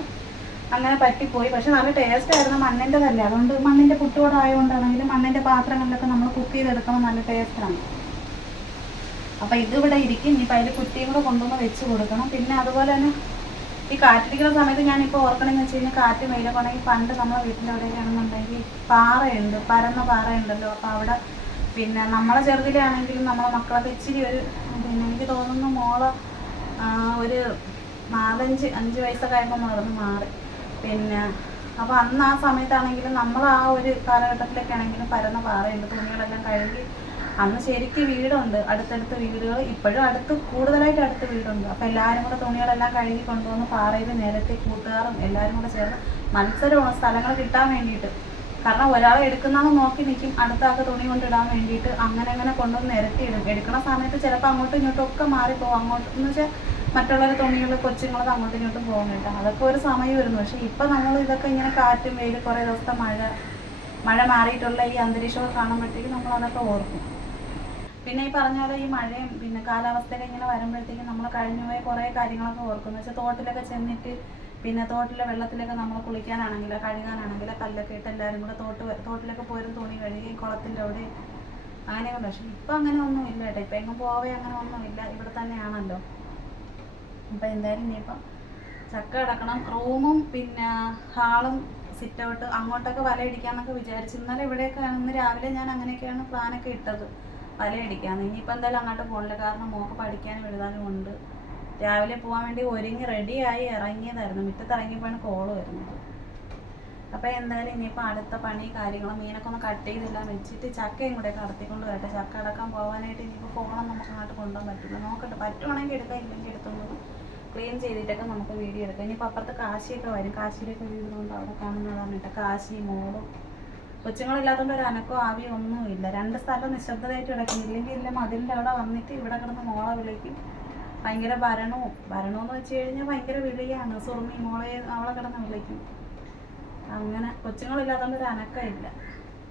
അങ്ങനെ പറ്റിപ്പോയി. പക്ഷെ നല്ല ടേസ്റ്റ് ആയിരുന്നു, മണ്ണിൻ്റെതല്ലേ, അതുകൊണ്ട് മണ്ണിൻ്റെ പുട്ടുകൂടായതുകൊണ്ടാണെങ്കിലും മണ്ണിൻ്റെ പാത്രങ്ങളിലൊക്കെ നമ്മൾ കുക്ക് ചെയ്തെടുക്കുമ്പോൾ നല്ല ടേസ്റ്റാണ്. അപ്പം ഇതിവിടെ ഇരിക്കും, ഇനിയിപ്പോൾ അതിൽ കുറ്റിയും കൂടെ കൊണ്ടുവന്ന് വെച്ച് കൊടുക്കണം. പിന്നെ അതുപോലെ തന്നെ ഈ കാറ്റിരിക്കുന്ന സമയത്ത് ഞാനിപ്പോൾ ഓർക്കണമെന്ന് വെച്ച് കഴിഞ്ഞാൽ കാറ്റ് വെയിലൊക്കെ ഉണ്ടെങ്കിൽ പണ്ട് നമ്മളെ വീട്ടിൻ്റെ എവിടെയൊക്കെയാണെന്നുണ്ടെങ്കിൽ പാറയുണ്ട്, പരന്ന പാറയുണ്ടല്ലോ. അപ്പോൾ അവിടെ പിന്നെ നമ്മളെ ചെറുതിലാണെങ്കിലും നമ്മളെ മക്കളൊക്കെ ഇച്ചിരി ഒരു പിന്നെ എനിക്ക് തോന്നുന്നു മോള് ഒരു 4-5 വയസ്സൊക്കെ ആയപ്പോൾ മറന്ന് മാറി. പിന്നെ അപ്പോൾ അന്ന് ആ സമയത്താണെങ്കിലും നമ്മൾ ആ ഒരു കാലഘട്ടത്തിലൊക്കെ ആണെങ്കിലും പരന്ന പാറയുണ്ട്, തുണികളെല്ലാം കഴുകി. അന്ന് ശരിക്കും വീടുണ്ട്, അടുത്തടുത്ത് വീടുകൾ, ഇപ്പോഴും കൂടുതലായിട്ട് അടുത്ത് വീടുണ്ട്. അപ്പോൾ എല്ലാവരും കൂടെ തുണികളെല്ലാം കഴുകി കൊണ്ടുവന്ന് പാറയിൽ നേരത്തെ കൂട്ടുകാരും എല്ലാവരും കൂടെ ചേർന്ന് മത്സരമാണ് സ്ഥലങ്ങൾ കിട്ടാൻ വേണ്ടിയിട്ട്. കാരണം ഒരാൾ എടുക്കുന്നതെന്ന് നോക്കി നിൽക്കും, അടുത്ത ആൾക്ക് തുണി കൊണ്ടിടാൻ വേണ്ടിയിട്ട്. അങ്ങനെ കൊണ്ടുവന്ന് നിരത്തിയിടും. എടുക്കുന്ന സമയത്ത് ചിലപ്പോൾ അങ്ങോട്ടും ഇങ്ങോട്ടും ഒക്കെ മാറിപ്പോകും. അങ്ങോട്ട് എന്ന് വെച്ചാൽ മറ്റുള്ളവരുടെ തുണികൾ കൊച്ചുങ്ങളത് അങ്ങോട്ടും ഇങ്ങോട്ടും പോകും കേട്ടോ. അതൊക്കെ ഒരു സമയം വരുന്നു. പക്ഷേ ഇപ്പം നമ്മൾ ഇതൊക്കെ ഇങ്ങനെ കാറ്റും വെയിൽ കുറേ ദിവസത്തെ മഴ മാറിയിട്ടുള്ള ഈ അന്തരീക്ഷമൊക്കെ കാണുമ്പോഴത്തേക്കും നമ്മൾ അതൊക്കെ ഓർക്കും. പിന്നെ ഈ പറഞ്ഞ പോലെ ഈ മഴയും പിന്നെ കാലാവസ്ഥയൊക്കെ ഇങ്ങനെ വരുമ്പോഴത്തേക്കും നമ്മൾ കഴിഞ്ഞുപോയ കുറേ കാര്യങ്ങളൊക്കെ ഓർക്കും. എന്ന് വെച്ചാൽ തോട്ടിലൊക്കെ ചെന്നിട്ട് പിന്നെ തോട്ടിലെ വെള്ളത്തിലൊക്കെ നമ്മൾ കുളിക്കാനാണെങ്കിൽ കഴുകാനാണെങ്കിൽ കല്ലൊക്കെ ഇട്ട് എല്ലാവരും കൂടെ തോട്ടിലൊക്കെ പോരും, തുണി കഴുകി കുളത്തിൻ്റെ അവിടെ അങ്ങനെയൊക്കെ. പക്ഷേ ഇപ്പം അങ്ങനെ ഒന്നും ഇല്ല കേട്ടോ. ഇപ്പം എങ്ങും പോവേ അങ്ങനെ ഒന്നുമില്ല, ഇവിടെ തന്നെയാണല്ലോ. അപ്പം എന്തായാലും ഇനിയിപ്പം ചക്ക അടക്കണം. റൂമും പിന്നെ ഹാളും സിറ്റ് ഔട്ട് അങ്ങോട്ടൊക്കെ വലയിടിക്കാമെന്നൊക്കെ വിചാരിച്ചു. ഇന്നലെ ഇവിടെയൊക്കെ ഇന്ന് രാവിലെ ഞാൻ അങ്ങനെയൊക്കെയാണ് പ്ലാനൊക്കെ ഇട്ടത്, വലയിടിക്കാമെന്ന്. ഇനിയിപ്പോൾ എന്തായാലും അങ്ങോട്ട് പോകണില്ല, കാരണം മോൾക്ക് പഠിക്കാനും എഴുതാനും ഉണ്ട്. രാവിലെ പോകാൻ വേണ്ടി ഒരുങ്ങി റെഡിയായി ഇറങ്ങിയതായിരുന്നു, മുറ്റത്തിറങ്ങിയപ്പോഴാണ് കോള് വരുന്നത്. അപ്പോൾ എന്തായാലും ഇനിയിപ്പോൾ അടുത്ത പണി കാര്യങ്ങളും മീനൊക്കെ ഒന്ന് കട്ട് ചെയ്തെല്ലാം വെച്ചിട്ട് ചക്കയും കൂടെ കടത്തിക്കൊണ്ട് വരട്ടെ. ചക്ക അടക്കാൻ പോകാനായിട്ട് ഇനിയിപ്പോൾ ഫോണൊന്നും നമുക്ക് അങ്ങോട്ട് കൊണ്ടുപോകാൻ പറ്റില്ല. നോക്കട്ടെ, പറ്റുവാണെങ്കിൽ എടുക്കാം, ഇല്ലെങ്കിൽ എടുത്തോണ്ട് ക്ലീൻ ചെയ്തിട്ടൊക്കെ നമുക്ക് വീഡിയോ എടുക്കാം. ഇനിയിപ്പോൾ അപ്പുറത്ത് കാശിയൊക്കെ വരും, കാശിയിലൊക്കെ വീടുകൊണ്ട് അവിടെ കാണുന്നതാണ് കേട്ടോ. കാശി മോളും കൊച്ചുങ്ങളില്ലാത്തതുകൊണ്ട് ഒരു അനക്കോ ആവിയോ ഒന്നുമില്ല. 2 സ്ഥലം നിശബ്ദമായിട്ട് കിടക്കുന്നു. ഇല്ലെങ്കിൽ ഇല്ല മതിലിൻ്റെ അവിടെ വന്നിട്ട് ഇവിടെ കിടന്ന് മോളെ വിളിക്കും. ഭയങ്കര ഭരണമെന്ന് വെച്ച് കഴിഞ്ഞാൽ ഭയങ്കര വിളിയാണ്. സുറുമി മോളെ അവളെ കിടന്ന് വിളിക്കും. അങ്ങനെ കൊച്ചുങ്ങളില്ലാത്തതുകൊണ്ട് ഒരു അനക്കമില്ല.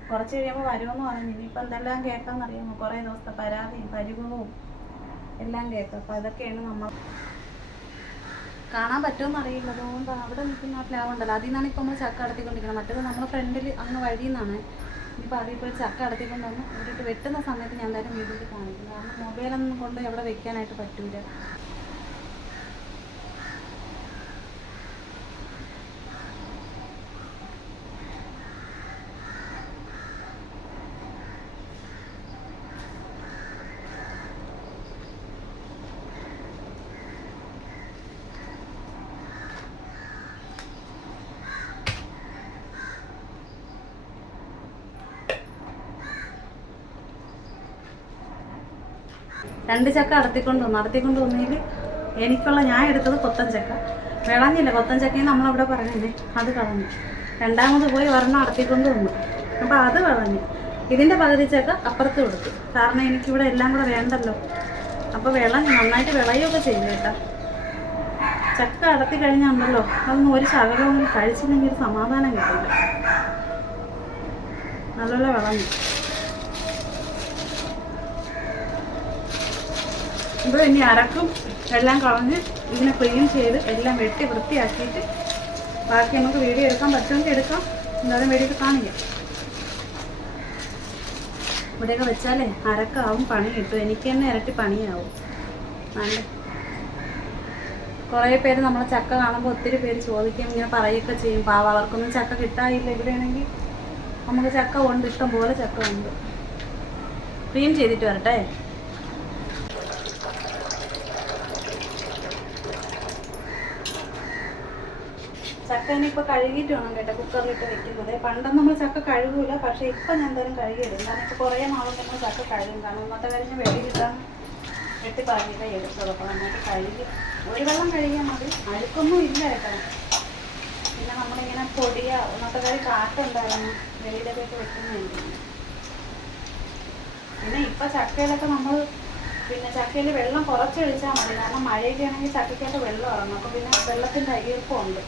കുറച്ച് കഴിയുമ്പോൾ വരുമെന്ന് പറഞ്ഞു. ഇനിയിപ്പോൾ എന്തെല്ലാം കേൾക്കാമെന്നറിയാമോ, കുറേ ദിവസത്തെ പരാതിയും പരിഭവവും എല്ലാം കേൾക്കാം. അപ്പോൾ അതൊക്കെയാണ് നമ്മൾ കാണാൻ പറ്റുമെന്ന് അറിയില്ല. അതുകൊണ്ട് അവിടെ നിൽക്കുന്ന ആ പ്ലാവ് ഉണ്ടല്ലോ, അതിൽ നിന്നാണ് ഇപ്പോൾ നമ്മൾ ചക്ക അടത്തിക്കൊണ്ടിരിക്കുന്നത്. മറ്റേത് നമ്മുടെ ഫ്രണ്ടിൽ അങ്ങ് വഴിയിൽ നിന്നാണ്. ഇനിയിപ്പോൾ അതിൽ പോയി ചക്ക അടത്തിക്കൊണ്ട് വന്ന് ഇവിടേക്ക് വെട്ടുന്ന സമയത്ത് ഞാൻ എന്തായാലും വീട്ടിൽ കാണിക്കും. കാരണം മൊബൈലൊന്നും കൊണ്ട് എവിടെ വെക്കാനായിട്ട് പറ്റൂല. രണ്ട് ചക്ക അടത്തിക്കൊണ്ട് വന്നതിൽ എനിക്കുള്ള ഞാൻ എടുത്തത് കൊത്തൻ ചക്ക വിളഞ്ഞില്ല. കൊത്തൻ ചക്കയും നമ്മളവിടെ പറഞ്ഞില്ലേ, അത് കളഞ്ഞു. രണ്ടാമത് പോയി ഒരെണ്ണം അടത്തിക്കൊണ്ട് വന്നു, അപ്പോൾ അത് വിളഞ്ഞു. ഇതിൻ്റെ പകുതി ചക്ക അപ്പുറത്ത് കൊടുത്തു, കാരണം എനിക്കിവിടെ എല്ലാം കൂടെ വേണ്ടല്ലോ. അപ്പോൾ നന്നായിട്ട് വിളയുകയൊക്കെ ചെയ്യും കേട്ടോ. ചക്ക അടത്തി കഴിഞ്ഞാണല്ലോ അതൊന്നും ഒരു ശകലവും കഴിച്ചില്ലെങ്കിൽ ഒരു സമാധാനം കിട്ടില്ല. നല്ലപോലെ വിളഞ്ഞു. ഇപ്പോൾ ഇനി അരക്കും എല്ലാം കളഞ്ഞ് ഇതിനെ ക്ലീൻ ചെയ്ത് എല്ലാം വെട്ടി വൃത്തിയാക്കിയിട്ട് ബാക്കി നമുക്ക് വീഡിയോ എടുക്കാൻ പറ്റുമെങ്കിൽ എടുക്കാം, എന്തായാലും വീഡിയോ കാണിക്കാം. ഇവിടെയൊക്കെ വെച്ചാലേ അരക്കാവും, പണി കിട്ടും. എനിക്ക് തന്നെ ഇരട്ടി പണിയാവും. നല്ല കുറേ പേര് നമ്മളെ ചക്ക കാണുമ്പോൾ ഒത്തിരി പേര് ചോദിക്കും, ഇങ്ങനെ പറയുകയൊക്കെ ചെയ്യും. പാവ അവർക്കൊന്നും ചക്ക കിട്ടാനില്ല. ഇവിടെയാണെങ്കിൽ നമുക്ക് ചക്ക ഉണ്ട്, ഇഷ്ടം പോലെ ചക്ക ഉണ്ട്. ക്ലീൻ ചെയ്തിട്ട് വരട്ടെ. ചക്ക ഇനിയിപ്പോൾ കഴുകിയിട്ട് വേണം കേട്ടോ കുക്കറിലിട്ട് വെക്കുന്നത്. പണ്ടൊന്നും നമ്മൾ ചക്ക കഴുകൂല, പക്ഷേ ഇപ്പം ഞാൻ എന്തായാലും കഴുകിയിടും. കാരണം ഇപ്പോൾ കുറേ നാളും നമ്മൾ ചക്ക കഴുകും. കാരണം ഇന്നത്തെ കഴിഞ്ഞ് വെട്ടിക്കിട്ടാൻ പാകിയൊക്കെ എടുത്തത്. അപ്പോൾ നന്നായിട്ട് കഴുകി ഒരു വെള്ളം കഴുകിയാൽ മതി, അഴുക്കൊന്നും ഇല്ല കേട്ടോ. പിന്നെ നമ്മളിങ്ങനെ പൊടിയ ഇന്നത്തെ കാര്യം കാറ്റുണ്ടായിരുന്നു, വെളിയിലൊക്കെ വെക്കുന്നതായിരുന്നു. പിന്നെ ഇപ്പം ചക്കയിലൊക്കെ നമ്മൾ പിന്നെ ചക്കയിൽ വെള്ളം കുറച്ചൊഴിച്ചാൽ മതി, കാരണം മഴയൊക്കെ ആണെങ്കിൽ ചക്കയ്ക്കകത്ത് വെള്ളം ഇറങ്ങും. അപ്പോൾ പിന്നെ വെള്ളത്തിൻ്റെ ഈർപ്പമുണ്ട്.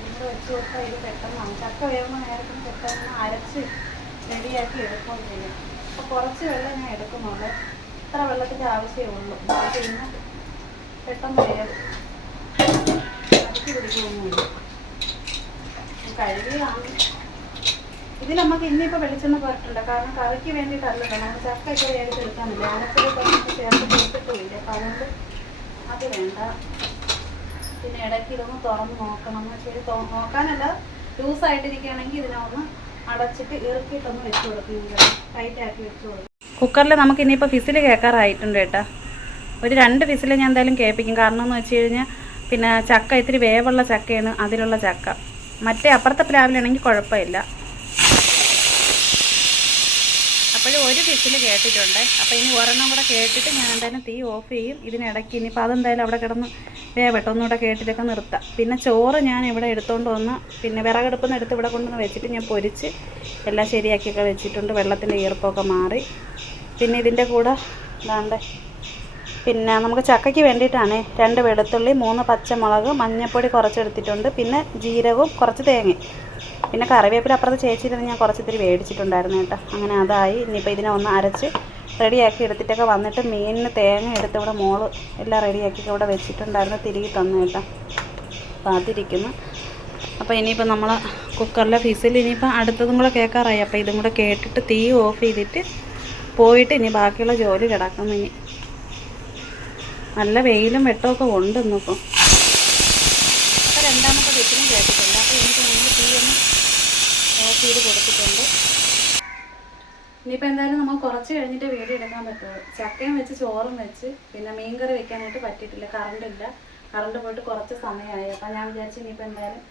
ഇവിടെ വെച്ച് കൊടുത്താൽ ഇത് പെട്ടെന്നാണ് ചക്ക വേവുന്ന നേരത്തിന് പെട്ടെന്ന് അരച്ച് റെഡിയാക്കി എടുക്കുകയും ചെയ്യും. അപ്പോൾ കുറച്ച് വെള്ളം ഞാൻ എടുക്കുന്നുള്ളൂ, ഇത്ര വെള്ളത്തിൻ്റെ ആവശ്യമേ ഉള്ളൂ. പിന്നെ പെട്ടെന്ന് വേവും, അരച്ച് പിടിക്കുകയൊന്നുമില്ല. കഴുകിയതാണ്. ഇതിൽ നമുക്ക് ഇന്നിപ്പോൾ വെളിച്ചെണ്ണ പോയിട്ടുണ്ട്, കാരണം കറിക്ക് വേണ്ടിയിട്ടല്ലല്ലോ, നമ്മൾ ചക്ക ഒക്കെ വേടിച്ചെടുക്കാനില്ല, അരപ്പൊക്കെ നമുക്ക് ചേർത്ത് കൊടുത്തിട്ടുമില്ല. അപ്പം അതുകൊണ്ട് അത് വേണ്ട. പിന്നെ ഇടയ്ക്ക് ഇതൊന്ന് തുറന്ന് നോക്കണം എന്ന് വെച്ചാൽ, നോക്കാനല്ല, ലൂസായിട്ടിരിക്കുകയാണെങ്കിൽ ഇതിനൊന്ന് അടച്ചിട്ട് ഇറക്കിയിട്ടൊന്ന് വെച്ച് കൊടുക്കും, ടൈറ്റാക്കി വെച്ച് കൊടുക്കും. കുക്കറിൽ നമുക്ക് ഇനിയിപ്പോൾ വിസിൽ കേൾക്കാറായിട്ടുണ്ട് കേട്ടോ. ഒരു 2 വിസിൽ ഞാൻ എന്തായാലും കേൾപ്പിക്കും. കാരണം എന്ന് വെച്ച് കഴിഞ്ഞാൽ പിന്നെ ചക്ക ഇത്തിരി വേവുള്ള ചക്കയാണ് അതിലുള്ള ചക്ക. മറ്റേ അപ്പുറത്തെ പ്ലാവിലാണെങ്കിൽ കുഴപ്പമില്ല. അപ്പോഴും ഒരു വിസിൽ കേട്ടിട്ടുണ്ട്. അപ്പോൾ ഇനി ഒരെണ്ണം കൂടെ കേട്ടിട്ട് ഞാൻ എന്തായാലും തീ ഓഫ് ചെയ്യും. ഇതിനിടയ്ക്ക് ഇനിയിപ്പോൾ അതെന്തായാലും അവിടെ കിടന്ന് വേവട്ടെ, ഒന്നുകൂടെ കേട്ടിട്ടൊക്കെ നിർത്താം. പിന്നെ ചോറ് ഞാൻ ഇവിടെ എടുത്തുകൊണ്ട് വന്ന് പിന്നെ വിറകടുപ്പിൽ നിന്ന് എടുത്ത് ഇവിടെ കൊണ്ടുവന്ന് വെച്ചിട്ട് ഞാൻ പൊരിച്ച് എല്ലാം ശരിയാക്കിയൊക്കെ വെച്ചിട്ടുണ്ട്. വെള്ളത്തിൻ്റെ ഈർപ്പമൊക്കെ മാറി. പിന്നെ ഇതിൻ്റെ കൂടെ ഇതാണ്ട് പിന്നെ നമുക്ക് ചക്കയ്ക്ക് വേണ്ടിയിട്ടാണ് 2 വെളുത്തുള്ളി, 3 പച്ചമുളക്, മഞ്ഞൾപ്പൊടി കുറച്ചെടുത്തിട്ടുണ്ട്, പിന്നെ ജീരകവും കുറച്ച് തേങ്ങയും, പിന്നെ കറിവേപ്പില അപ്പുറത്ത് ചേച്ചിയിരുന്ന് ഞാൻ കുറച്ചിത്തിരി മേടിച്ചിട്ടുണ്ടായിരുന്നു കേട്ടോ. അങ്ങനെ അതായി. ഇനിയിപ്പോൾ ഇതിനെ ഒന്ന് അരച്ച് റെഡിയാക്കി എടുത്തിട്ടൊക്കെ വന്നിട്ട് മീനിന് തേങ്ങ എടുത്ത് ഇവിടെ മോള് എല്ലാം റെഡിയാക്കിയൊക്കെ ഇവിടെ വെച്ചിട്ടുണ്ടായിരുന്നു, തിരികെ തന്നു കേട്ടോ. അപ്പോൾ അതിരിക്കുന്നു. അപ്പോൾ ഇനിയിപ്പോൾ നമ്മൾ കുക്കറിലെ വിസിൽ ഇനിയിപ്പോൾ അടുത്തതും കൂടെ കേൾക്കാറായി. അപ്പോൾ ഇതും കൂടെ കേട്ടിട്ട് തീ ഓഫ് ചെയ്തിട്ട് പോയിട്ട് ഇനി ബാക്കിയുള്ള ജോലി കിടക്കുന്നു. ഇനി നല്ല വെയിലും വെട്ടമൊക്കെ ഉണ്ട് ഇന്നിപ്പോൾ. രണ്ടാമത്തെ വിസിലും കേട്ടിട്ടുണ്ട്. അപ്പോൾ ഇനിയിപ്പോൾ ഞങ്ങൾ തീ ഒന്ന് ഓഫ് ചെയ്ത് കൊടുത്തിട്ടുണ്ട്. ഇനിയിപ്പോൾ എന്തായാലും നമുക്ക് കുറച്ച് കഴിഞ്ഞിട്ട് വീഡിയോ എടുക്കാൻ പറ്റുള്ളൂ. ചക്കയും വെച്ച് ചോറും വെച്ച് പിന്നെ മീൻകറി വെക്കാനായിട്ട് പറ്റിയിട്ടില്ല, കറണ്ടില്ല. കറണ്ട് പോയിട്ട് കുറച്ച് സമയമായി. അപ്പോൾ ഞാൻ വിചാരിച്ചു ഇനിയിപ്പോൾ എന്തായാലും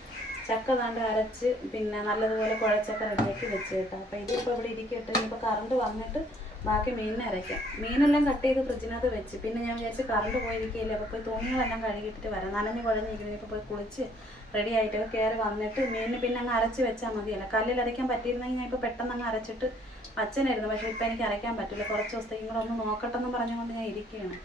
ചക്ക താണ്ട് അരച്ച് പിന്നെ നല്ലതുപോലെ കുഴച്ചൊക്കെ റെഡിയാക്കി വെച്ച് കേട്ടോ. അപ്പോൾ ഇതിപ്പോൾ ഇവിടെ ഇരിക്കട്ടെ. ഇനിയിപ്പോൾ കറണ്ട് വന്നിട്ട് ബാക്കി മീനിനെ അരയ്ക്കാം. മീനെല്ലാം കട്ട് ചെയ്ത് ഫ്രിഡ്ജിനകത്ത് വെച്ച് പിന്നെ ഞാൻ വിചാരിച്ച് കറണ്ട് പോയിരിക്കില്ല, അപ്പോൾ പോയി തുണികളെല്ലാം കഴുകിയിട്ട് വരാം. നനഞ്ഞ് കുഴഞ്ഞിരിക്കുന്നു. ഇപ്പോൾ പോയി കുളിച്ച് റെഡി ആയിട്ട് കയറി വന്നിട്ട് മീനിന് പിന്നെ അങ്ങ് അരച്ച് വെച്ചാൽ മതിയല്ലോ. കല്ലിൽ അരയ്ക്കാൻ പറ്റിയിരുന്നെങ്കിൽ ഞാൻ ഇപ്പോൾ പെട്ടെന്ന് അങ്ങ് അരച്ചിട്ട് അച്ഛനായിരുന്നു. പക്ഷേ ഇപ്പോൾ എനിക്ക് അരയ്ക്കാൻ പറ്റില്ല, കുറച്ച് ദിവസത്തേക്കും കൂടെ ഒന്ന് നോക്കട്ടെന്ന് പറഞ്ഞുകൊണ്ട് ഞാൻ ഇരിക്കുകയാണ്.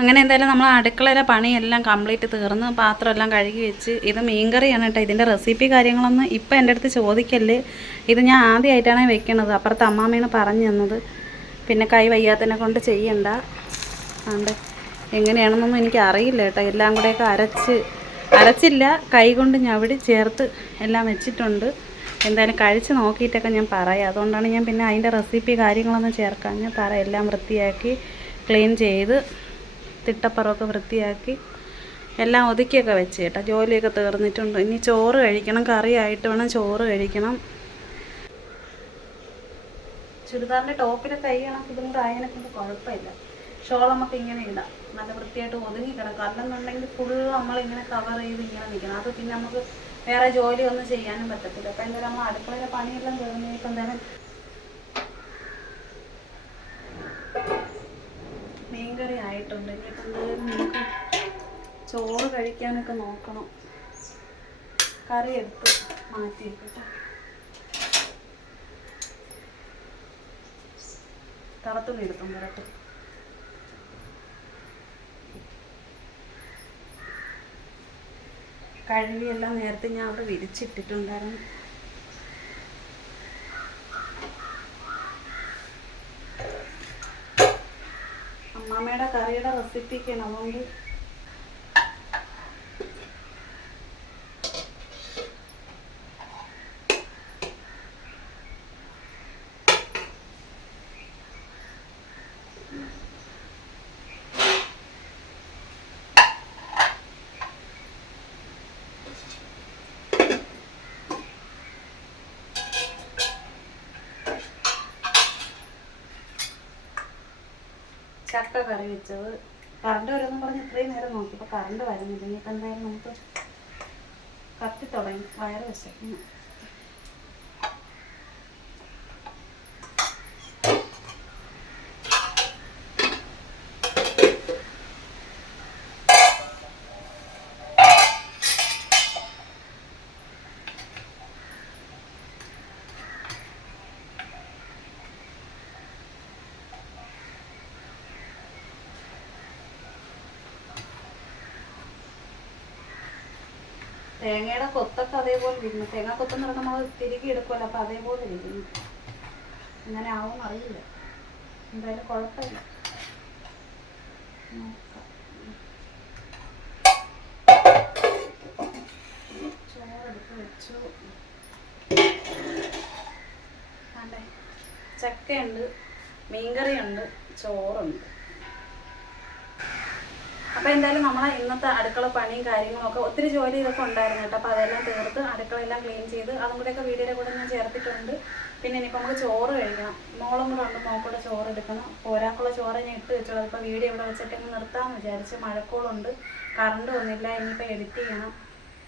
അങ്ങനെ എന്തായാലും നമ്മൾ അടുക്കളയിലെ പണിയെല്ലാം കംപ്ലീറ്റ് തീർന്ന് പാത്രമെല്ലാം കഴുകി വെച്ച്. ഇത് മീൻകറിയാണ് കേട്ടോ. ഇതിൻ്റെ റെസിപ്പി കാര്യങ്ങളൊന്നും ഇപ്പം എൻ്റെ അടുത്ത് ചോദിക്കല്ലേ. ഇത് ഞാൻ ആദ്യമായിട്ടാണ് വെക്കണത്. അപ്പുറത്തെ അമ്മാമ്മയാണ് പറഞ്ഞു തന്നത്. പിന്നെ കൈ വയ്യാത്തതിനെ കൊണ്ട് ചെയ്യണ്ട. അതുകൊണ്ട് എങ്ങനെയാണെന്നൊന്നും എനിക്ക് അറിയില്ല കേട്ടോ. എല്ലാം കൂടെയൊക്കെ അരച്ചില്ല, കൈ കൊണ്ട് ഞവിടി ചേർത്ത് എല്ലാം വെച്ചിട്ടുണ്ട്. എന്തായാലും കഴിച്ച് നോക്കിയിട്ടൊക്കെ ഞാൻ പറയാം. അതുകൊണ്ടാണ് ഞാൻ പിന്നെ അതിൻ്റെ റെസിപ്പി കാര്യങ്ങളൊന്നും ചേർക്കാൻ ഞാൻ പറയാം. എല്ലാം വൃത്തിയാക്കി ക്ലീൻ ചെയ്ത് തിട്ടപ്പുറമൊക്കെ വൃത്തിയാക്കി എല്ലാം ഒതുക്കിയൊക്കെ വെച്ച് കേട്ടോ. ജോലിയൊക്കെ തീർന്നിട്ടുണ്ട്. ഇനി ചോറ് കഴിക്കണം, കറിയായിട്ട് വേണം ചോറ് കഴിക്കണം. ചുരിദാറിൻ്റെ ടോപ്പിലെ കൈ കണക്ക് ഇതും കൂടെ ആയതിനെക്കൊണ്ട് കുഴപ്പമില്ല. ഷോൾ നമുക്ക് ഇങ്ങനെ ഇടാം, നല്ല വൃത്തിയായിട്ട് ഒതുങ്ങി കിടക്കും. അല്ലെന്നുണ്ടെങ്കിൽ ഫുള്ള് നമ്മളിങ്ങനെ കവർ ചെയ്ത് ഇങ്ങനെ നിൽക്കണം. അത് പിന്നെ നമുക്ക് വേറെ ജോലിയൊന്നും ചെയ്യാനും പറ്റത്തില്ല. അപ്പോൾ എന്തായാലും നമ്മൾ അടുക്കളയിലെ പണിയെല്ലാം തീർന്നിപ്പോൾ എന്തായാലും മീൻകറി ആയിട്ടുണ്ട്. ഇനിയിപ്പോൾ എന്തായാലും നമുക്ക് ചോറ് കഴിക്കാനൊക്കെ നോക്കണം. കറി എടുത്ത് മാറ്റിയിട്ടിട്ട് തറത്തുണി എടുത്തും വരട്ടെ. കഴുകിയെല്ലാം നേരത്തെ ഞാൻ അവിടെ വിരിച്ചിട്ടിട്ടുണ്ടായിരുന്നു. അമ്മാമ്മയുടെ കറിയുടെ റെസിപ്പിക്കാണ്, അതുകൊണ്ട് ചക്ക കറി വെച്ചത്. കറണ്ട് വരുമെന്ന് പറഞ്ഞ് ഇത്രയും നേരം നോക്കിയപ്പോൾ കറണ്ട് വരുന്നില്ല. ഇനിയിപ്പോൾ എന്തായാലും നമുക്ക് കത്തി തുടങ്ങി, വയറ് വിശക്കുന്നു. തേങ്ങയുടെ കൊത്തൊക്കെ അതേപോലെ ഇരിക്കുന്നു. തേങ്ങ കൊത്തെന്ന് പറഞ്ഞാൽ നമ്മൾ തിരികെ എടുക്കുമല്ലോ, അപ്പോൾ അതേപോലെ ഇരിക്കുന്നു. അങ്ങനെ ആവും അറിയില്ല, എന്തായാലും കുഴപ്പമില്ല. ചോറെടുത്ത് വെച്ചു. അതെ, ചക്കയുണ്ട്, മീൻകറിയുണ്ട്, ചോറുണ്ട്. അപ്പോൾ എന്തായാലും നമ്മളെ ഇന്നത്തെ അടുക്കള പണിയും കാര്യങ്ങളൊക്കെ ഒത്തിരി ജോലി ഇതൊക്കെ ഉണ്ടായിരുന്നു കേട്ടോ. അപ്പോൾ അതെല്ലാം തീർത്ത് അടുക്കളയെല്ലാം ക്ലീൻ ചെയ്ത് അതും കൂടെയൊക്കെ വീഡിയോയുടെ കൂടെ ഞാൻ ചേർത്തിട്ടുണ്ട്. പിന്നെ ഇനിയിപ്പോൾ നമുക്ക് ചോറ് കഴിക്കണം. മോളും കൂടെ ഉണ്ട്, മോൾക്കൂടെ ചോറ് എടുക്കണം. ഒരാൾക്കുള്ള ചോറ് ഞാൻ ഇട്ട് വെച്ചോളൂ. ഇപ്പോൾ വീഡിയോ ഇവിടെ വെച്ചിട്ട് നിർത്താമെന്ന് വിചാരിച്ച്. മഴക്കോളുണ്ട്, കറണ്ട് ഒന്നുമില്ല. ഇനിയിപ്പോൾ എഡിറ്റ് ചെയ്യണം.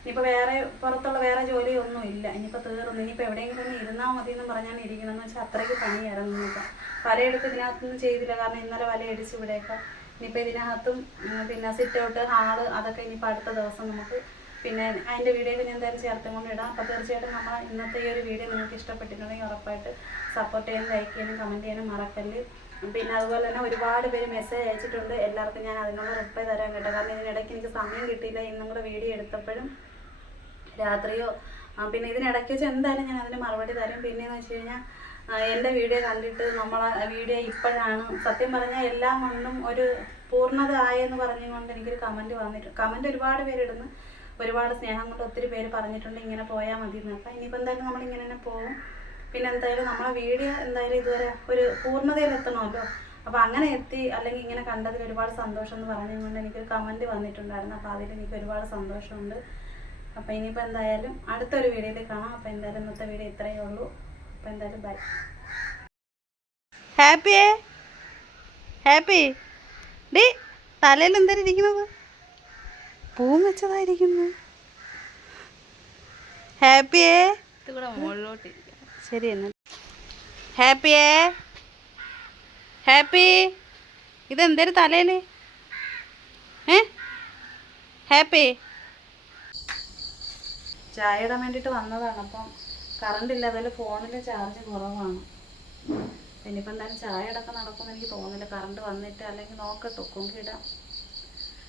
ഇനിയിപ്പോൾ വേറെ പുറത്തുള്ള വേറെ ജോലിയൊന്നും ഇല്ല. ഇനിയിപ്പോൾ തീർന്നു. ഇനിയിപ്പോൾ എവിടെയെങ്കിലും ഒന്ന് ഇരുന്നാൽ മതി എന്ന് പറഞ്ഞാൽ ഇരിക്കണമെന്ന് വെച്ചാൽ അത്രയ്ക്ക് പണിയായിരുന്നു. ഇനിയിപ്പോൾ വലയെടുത്ത് ഇതിനകത്തൊന്നും ചെയ്തില്ല, കാരണം ഇന്നലെ വലയടിച്ച് ഇവിടെയൊക്കെ. ഇനിയിപ്പോൾ ഇതിനകത്തും പിന്നെ സിറ്റ് ഔട്ട്, ഹാള്, അതൊക്കെ ഇനിയിപ്പോൾ അടുത്ത ദിവസം നമുക്ക് പിന്നെ അതിൻ്റെ വീഡിയോ ഞാൻ എന്തായാലും ചേർത്തും കൊണ്ട് ഇടാം. അപ്പോൾ തീർച്ചയായിട്ടും നമ്മൾ ഇന്നത്തെ ഈ ഒരു വീഡിയോ നിങ്ങൾക്ക് ഇഷ്ടപ്പെട്ടിട്ടുണ്ടെങ്കിൽ ഉറപ്പായിട്ട് സപ്പോർട്ട് ചെയ്യാനും ലൈക്ക് ചെയ്യാനും കമൻറ്റ് ചെയ്യാനും മറക്കല്ല്. പിന്നെ അതുപോലെ തന്നെ ഒരുപാട് പേര് മെസ്സേജ് അയച്ചിട്ടുണ്ട്. എല്ലാവർക്കും ഞാൻ അതിനുള്ള റിപ്ലൈ തരാൻ കേട്ടോ. കാരണം ഇതിനിടയ്ക്ക് എനിക്ക് സമയം കിട്ടിയില്ല. ഇന്നും കൂടെ വീഡിയോ എടുത്തപ്പോഴും രാത്രിയോ പിന്നെ ഇതിനിടയ്ക്ക് വെച്ച് എന്തായാലും ഞാൻ അതിന് മറുപടി തരും. പിന്നെയെന്ന് വെച്ച് കഴിഞ്ഞാൽ എൻ്റെ വീഡിയോ കണ്ടിട്ട് നമ്മളെ വീഡിയോ ഇപ്പോഴാണ് സത്യം പറഞ്ഞാൽ എല്ലാം കൊണ്ടും ഒരു പൂർണ്ണത ആയെന്ന് പറഞ്ഞുകൊണ്ട് എനിക്കൊരു കമൻറ്റ് വന്നിട്ടുണ്ട്. കമൻറ്റ് ഒരുപാട് പേരിടുന്നു, ഒരുപാട് സ്നേഹം കൊണ്ട് ഒത്തിരി പേര് പറഞ്ഞിട്ടുണ്ട് ഇങ്ങനെ പോയാൽ മതി എന്നൊക്കെ. ഇനിയിപ്പോൾ എന്തായാലും നമ്മളിങ്ങനെ തന്നെ പോകും. പിന്നെ എന്തായാലും നമ്മളെ വീഡിയോ എന്തായാലും ഇതുവരെ ഒരു പൂർണ്ണതയിലെത്തണമല്ലോ. അപ്പോൾ അങ്ങനെ എത്തി, അല്ലെങ്കിൽ ഇങ്ങനെ കണ്ടതിൽ ഒരുപാട് സന്തോഷം എന്ന് പറഞ്ഞുകൊണ്ട് എനിക്കൊരു കമൻറ്റ് വന്നിട്ടുണ്ടായിരുന്നു. അപ്പോൾ അതിൽ എനിക്ക് ഒരുപാട് സന്തോഷമുണ്ട്. അപ്പോൾ ഇനിയിപ്പോൾ എന്തായാലും അടുത്തൊരു വീഡിയോയിൽ കാണാം. അപ്പോൾ എന്തായാലും ഇന്നത്തെ വീഡിയോ ഇത്രയേ ഉള്ളൂ. അപ്പോൾ എന്തായാലും ബൈ. ഹാപ്പിയേ, ഹാപ്പി ഡി തലയിൽ എന്തായാലും ഇരിക്കുന്നത് പൂവും വെച്ചതായിരിക്കുന്നു. ഹാപ്പിയേ, ശരി എന്നാൽ ഹാപ്പിയേ, ഹാപ്പി ഇതെന്തേലും തലയിൽ ഹാപ്പി. ചായ ഇടാൻ വേണ്ടിയിട്ട് വന്നതാണ്. അപ്പം കറണ്ട് ഇല്ല, അതുപോലെ ഫോണിൽ ചാർജ് കുറവാണ്. ഇനിയിപ്പോൾ എന്തായാലും ചായ ഇടയ്ക്ക് നടക്കുമെന്ന് എനിക്ക് തോന്നുന്നില്ല. കറണ്ട് വന്നിട്ട് അല്ലെങ്കിൽ നോക്കട്ടെ, ഒക്കെങ്കിൽ ഇടാം.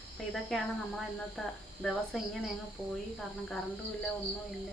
അപ്പോൾ ഇതൊക്കെയാണ് നമ്മളെ ഇന്നത്തെ ദിവസം. ഇങ്ങനെ അങ്ങ് പോയി, കാരണം കറണ്ടും ഇല്ല, ഒന്നുമില്ല.